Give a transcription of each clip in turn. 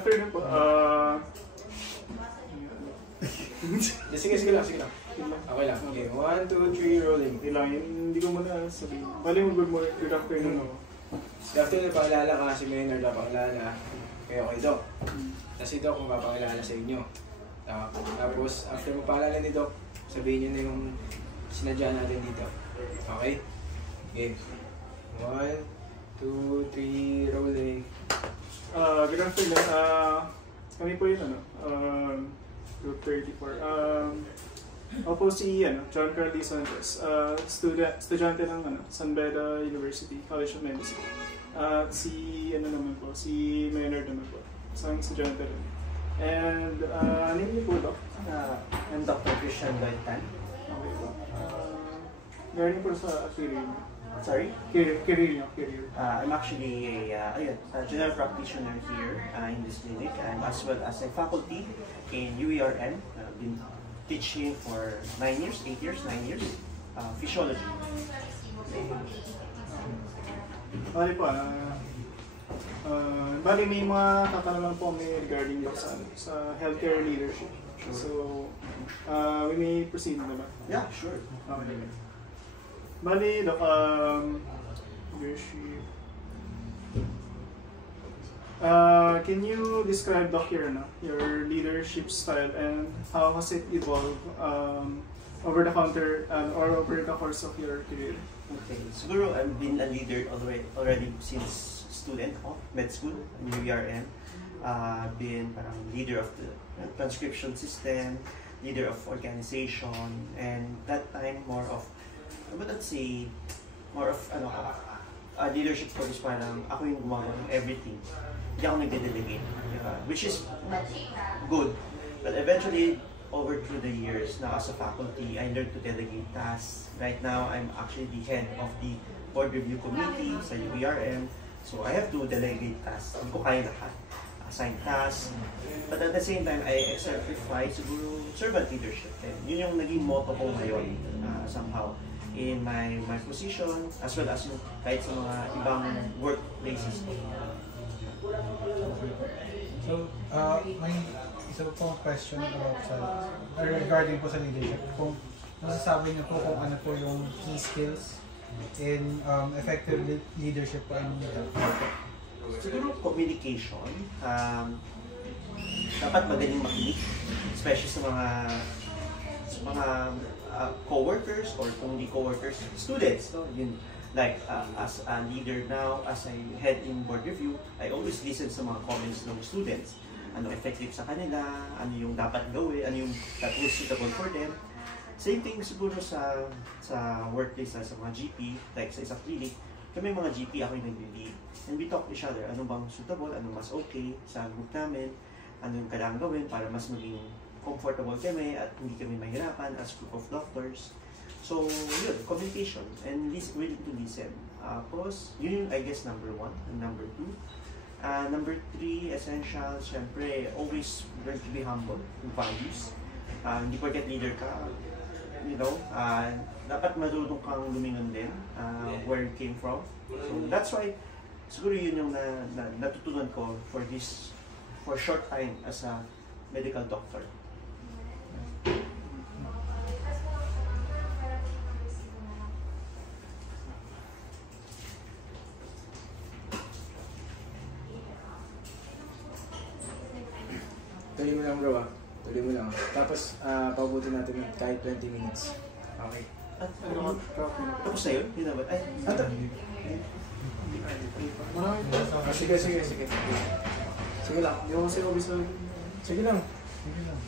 afternoon po. Sige lang. Okay lang. Okay, 1, 2, 3, rolling. Ilang yun, hindi ko muna sabihin. Bali mo good afternoon ako. Good afternoon, pangilala ka si Maynard na pangilala. Okay, Doc. Tapos si Doc kung papangilala sa inyo. Tapos, after mo pangilala ni Doc, sabihin nyo na yung sinadya natin dito. Okay? Okay. 1, 2, 3, rolling. Good afternoon. Kami po yun, Group 34. Ako po si John Carly Sanchez, estudyante ng San Beda University, College of Medicine. At si Maynard naman po, isang estudyante rin. And name niyo po, Doc? I'm Dr. Christian Lloyd Tan. Okay po. Galing po sa career niyo. Sorry? Career. I'm actually a general practitioner here in this clinic, and as well as a faculty in UERN. I've been teaching for 9 years, physiology. Bali po, bali may mga tatanong lang po regarding sa healthcare leadership. Sure. So, we may proceed na ba? Yeah, sure. Okay. Bali, Doc, leadership. Can you describe, Doc, your leadership style and how has it evolved over the course of your career? Okay, siguro I've been a leader already since student of med school in UERN. Been parang leader of the transcription system, leader of organization, and that time more of, I wouldn't say more of leadership ko is parang ako yung gumagawa ng everything. Hindi ako nagde-delegate, which is not good. But eventually, over through the years, now as a faculty, I learned to delegate tasks. Right now, I'm actually the head of the board review committee sa UERN. So I have to delegate tasks. Hindi ko kaya lahat. Assign tasks. But at the same time, I exemplify siguro servant leadership. And yun yung naging motto ko ngayon, somehow, in my position, as well as yung kahit sa mga ibang workplaces. So, may isa po question about regarding po sa leadership. Kung masasabi niyo po kung ano po yung key skills in effective leadership po ay siguro communication. Dapat magaling makinig, especially sa mga co-workers or kung hindi co-workers, students. No? Yun, like as a leader now, as I head in board review, I always listen sa mga comments ng students. Ano effective sa kanila, ano yung dapat gawin, ano yung that was suitable for them. Same thing siguro sa workplace, sa mga GP, like sa isang clinic, kami mga GP, ako yung nag-lead. And we talk to each other, ano bang suitable, ano mas okay sa group namin, ano yung kailangan gawin para mas maging comfortable kami at hindi kami mahirapan as group of doctors. So, yun, communication and willing to listen. Tapos, yun yung, I guess, number 1 and number 2. Number 3, essential, syempre, always learn to be humble in values. Hindi porket leader ka, dapat marunong kang lumingon din where you came from. So, that's why, siguro yun yung natutunan ko for short time as a medical doctor. Tuloy mo lang, bro. Tuloy mo lang. Tapos, pabutin natin kahit 20 minutes. Okay. Tapos na yun? Yun na ba? Ay, Sige. Sige lang. Hindi ako kasi obvious na. Sige lang.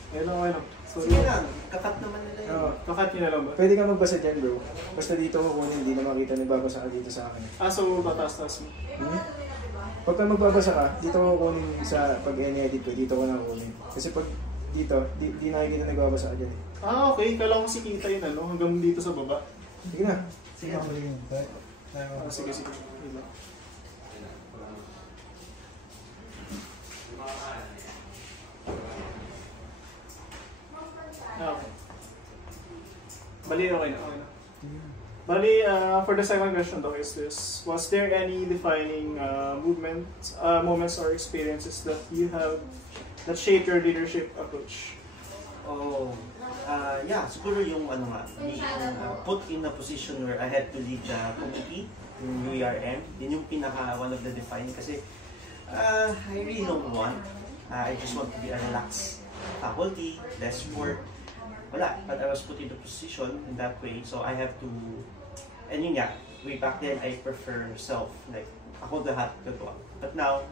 Ayun lang. Sorry. sige lang. Kakat naman nila yun. Kakat nyo na lang ba? Pwede ka magbasa dyan, bro. Basta dito ko kunin, hindi na makita ni babasa ka dito sa akin. So tataas-taas mo? Pag magbabasa ka, dito ko kunin sa pag-edit ko, dito ko na kunin. Kasi pag dito, di nakikita nagbabasa ka dyan eh. Okay. Kailangan ko si kita yun, hanggang dito sa baba. Sige na. Sige. Sige. Okay. Bali, okay na. Bali, for the second question though is this, was there any defining moments or experiences that you have that shaped your leadership approach? Oh, yeah, siguro yung ano nga, being put in a position where I had to lead the committee in UERM, yun yung one of the defining kasi I really don't want, I just want to be a relaxed faculty, less work, wala, but I was put in the position in that way, so I have to, and yun nga, way back then I prefer self, like ako lahat gagawa, but now,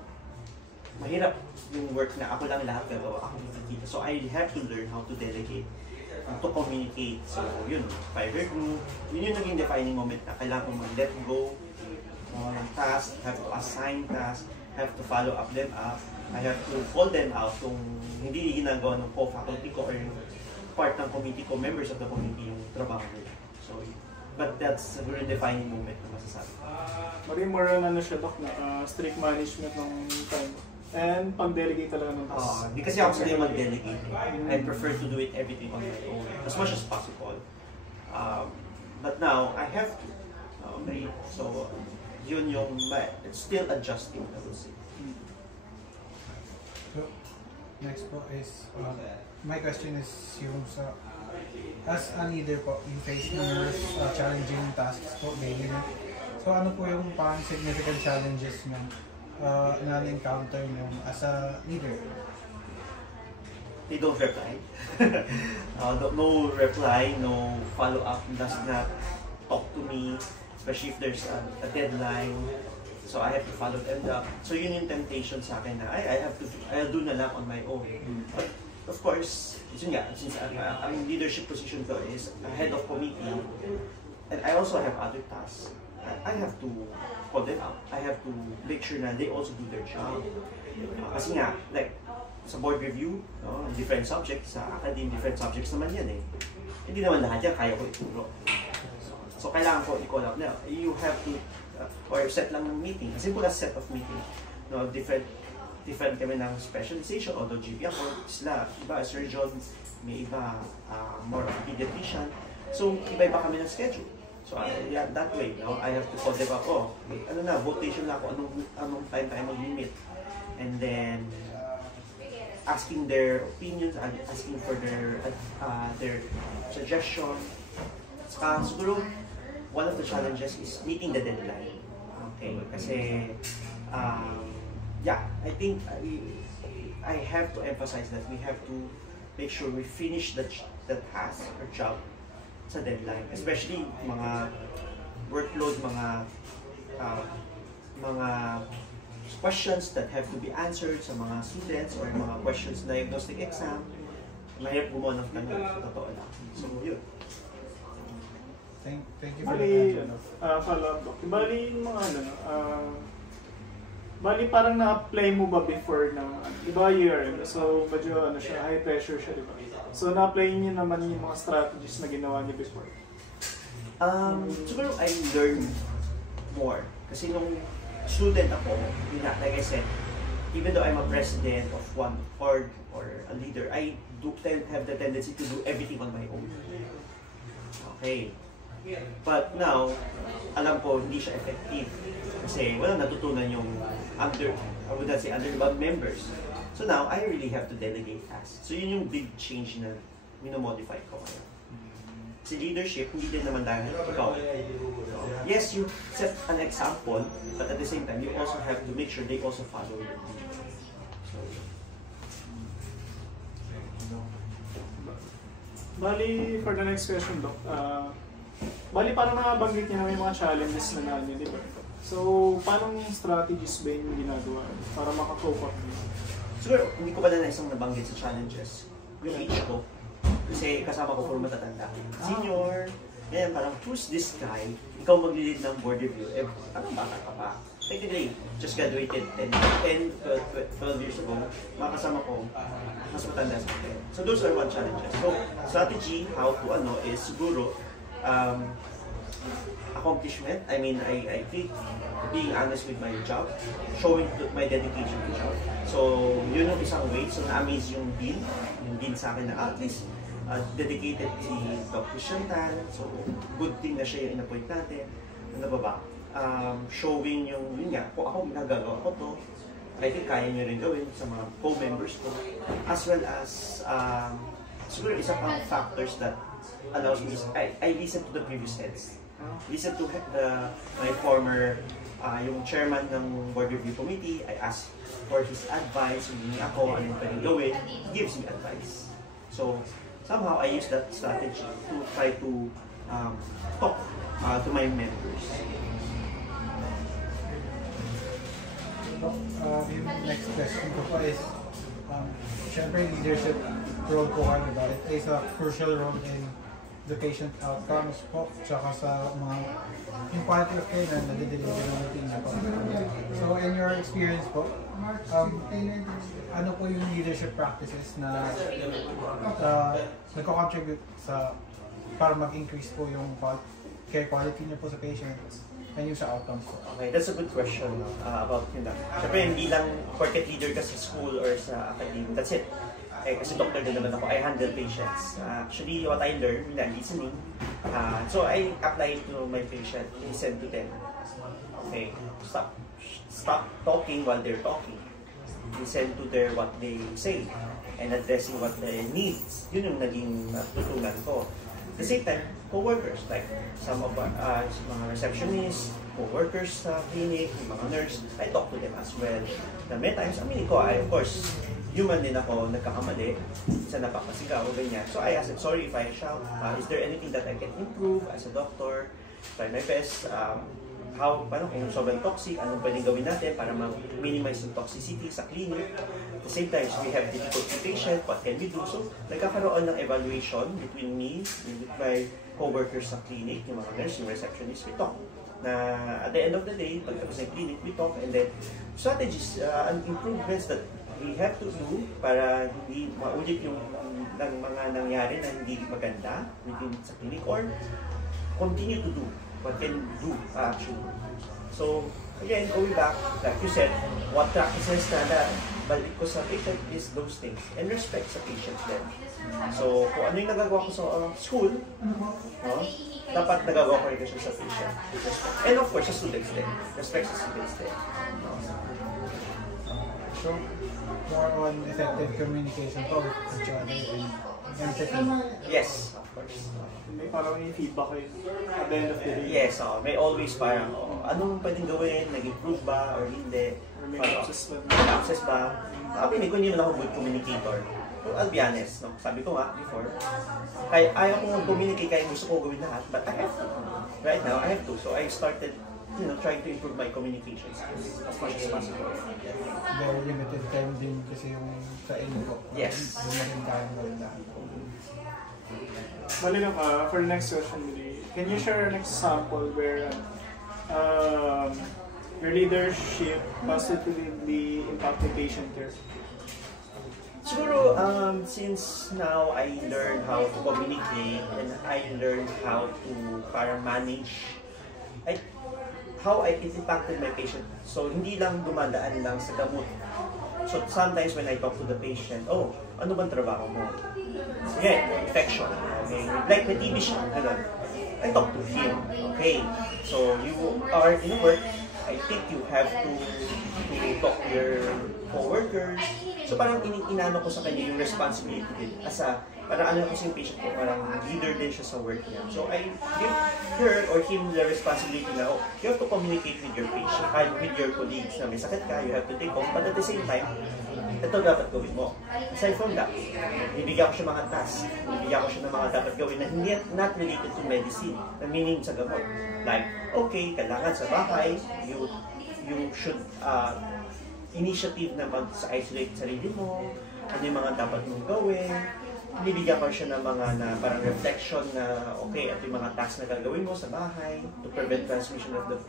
mahirap yung work na ako lang lahat gagawa, ako nakikita. So I have to learn how to delegate, to communicate. So yun, fiber group, yun yung naging defining moment na kailangan ko mag-let go ng task, have to assign task, have to follow up them up, I have to call them out kung hindi ginagawa ng co-faculty ko or yung part ng committee ko, members of the committee yung trabaho nila. So, but that's a very defining moment na masasabi. More on siya, Doc, na strict management ng time. And pag-delegate talaga ng task. Hindi kasi ako sanay mag-delegate. I prefer to do it everything on my own, as much as possible. But now, I have to. Okay? So, yun yung, it's still adjusting, I would say. So, next po is, my question is yung sa, as a leader po, you face numerous challenging tasks po daily. So, ano po yung parang significant challenges na encounter nyo as a leader? They don't reply. No reply, no follow-up, does not talk to me, especially if there's a deadline. So I have to follow them up. So yun yung temptation sa akin na I'll do na lang on my own. But of course, yun nga, since ang leadership position ko is head of committee, and I also have other tasks, I have to call them out. I have to make sure na they also do their job. Kasi nga, like, sa board review, different subjects, sa academy, different subjects naman yan eh. Hindi naman lahat yan, kaya ko ituro. So kailangan ko i-call out na, you have to, or set lang ng meeting, a simple as set of meeting. No, different kami ng specialization, although GP ako, sila, iba surgeon, may iba more of pediatrician. So, iba-iba kami ng schedule. So, yeah, that way, I have to call them up, votation na ako, anong time tayo mag-meet. And then, asking their opinions, asking for their suggestion. Siguro, one of the challenges is meeting the deadline. Okay, kasi, I think I have to emphasize that we have to make sure we finish the task or job sa deadline, especially mga workload, mga questions that have to be answered sa mga students or mga questions na diagnostic exam, mahirap gumawa ng tanong sa totoo lang. So, yun. Thank you for that. Follow-up, Doc. Bali, bali parang na-apply mo ba before na, iba year, so medyo high pressure siya, di ba? So, na-apply niyo naman yung mga strategies na ginawa niyo before? Siguro I learned more. Kasi nung student ako, like I said, even though I'm a president of one board or a leader, I do have the tendency to do everything on my own. Okay. But now, alam ko hindi siya effective. Kasi walang natutunan yung I would not say underband members. So now, I really have to delegate tasks. So yun yung big change na minomodify ko ngayon. Kasi leadership, hindi din naman dahil ikaw. Yes, you set an example, but at the same time, you also have to make sure they also follow your lead. So, bali, for the next question, Doc, bali, parang nakabanggit niya na may mga challenges na nanyo, di ba? So, paano strategies ba yung ginagawa para makakope up niyo? Siguro, hindi ko pa na isang nabanggit sa challenges. Yung age ko, kasi kasama ko puro matatanda. Senior, yan, parang choose this guy, ikaw mag-lead ng board review, parang bata ka pa. Technically, just graduated 12 years ago, mga kasama ko, mas matanda sa akin. So those are one challenges. So, strategy, how to is siguro, accomplishment. I mean, I think being honest with my job, showing my dedication to job. So, yun yung isang way. So, na-amaze yung dean sa akin na at least dedicated si Dr. Chantal. So, good thing na siya yung in-appoint natin. Ano ba? Showing yung, yun nga, kung ako ginagawa ko to, I think kaya nyo rin gawin sa mga co-members ko. As well as, siguro isa pang factors that allows me, I listen to the previous heads. Listen to my former, yung chairman ng Board Review Committee. I ask for his advice, hindi ako anong pwedeng gawin, he gives me advice. So, somehow I use that strategy to try to talk to my members. Yung next question ko po is, syempre leadership role po kayo, diba? It plays a crucial role in the patient outcomes po, tsaka sa mga yung quality of care na nadideliver ng routine na po. So in your experience po, ano po yung leadership practices na nagko-contribute sa para mag-increase po yung care quality niyo po sa patients and yung sa outcomes po? Okay, that's a good question about yun lang. Siyempre, hindi lang porket leader ka sa school or sa academy, that's it. Kasi doctor din naman ako, I handle patients. Actually, what I learned, listening. So I apply it to my patient, listen to them. Okay, stop talking while they're talking. Listen to what they say and addressing what their needs. Yun yung naging natutunan ko. At the same time, co-workers, like some of our mga receptionists, co-workers sa clinic, yung mga nurse, I talk to them as well. Na may times, ko, of course, human din ako, nagkakamali, isa napapasigaw, ganyan. So I asked them, sorry if I shout, is there anything that I can improve as a doctor? Try my best. Paano kung sobrang toxic, anong pwedeng gawin natin para ma-minimize yung toxicity sa clinic? At the same time, we have difficulty patient, what can we do? So, nagkakaroon ng evaluation between me, with my co-workers sa clinic, yung mga nurse, yung receptionist, we talk. Na at the end of the day, pagkatapos ng clinic, we talk, and then strategies and improvements that we have to do para hindi maulit yung mga nangyari na hindi maganda within sa clinic, or continue to do what can do actually. So again, going back, like you said, what practices na balik ko sa patient is those things and respect sa patient din. So kung ano yung nagagawa ko sa school, dapat nagagawa ko rin siya sa patient. And of course, sa students din. Respect sa students din. So, more on effective communication po with each other and empathy. Yes, of course. May parang may feedback kayo at the end of the day. Yes, may always parang, anong pwedeng gawin, nag-improve ba or hindi? Or may access ba? May access ba? Sabi ko, hindi naman ako good communicator. So, I'll be honest, no? Sabi ko nga before, kaya ayaw ko communicate, kaya gusto ko gawin lahat, but I have to. Right now, I have to. So I started trying to improve my communication skills as much as possible. Very limited time din kasi yung sa inyo po. Yes. Yung maging kaya gawin lahat. Malinaw ka, for the next question, can you share an example where your leadership positively impacted patient care? Siguro, since now I learned how to communicate and I learned how to para manage how it impacted my patient. So, hindi lang dumadaan lang sa gamot. So, sometimes when I talk to the patient, oh, ano bang trabaho mo? Sige, infection. Okay, like may TB siya, gano'n. I talk to him. Okay, so you are in work. I think you have to talk to your co-workers. So, parang inano ko sa kanya yung responsibility din. Parang ano kasi yung patient ko, parang leader din siya sa work niya. So I give her or him the responsibility na, you have to communicate with your patient, with your colleagues na may sakit ka, you have to take off. But at the same time, ito dapat gawin mo. Aside from that, bibigyan ko siya mga tasks, bibigyan ko siya ng mga dapat gawin na hindi not related to medicine, na meaning sa gamot. Like, okay, kailangan sa bahay, you should initiative na mag-isolate sarili mo, ano yung mga dapat mong gawin. Bibigyan ko siya ng mga parang reflection na okay, ito yung mga tasks na gagawin mo sa bahay to prevent transmission of the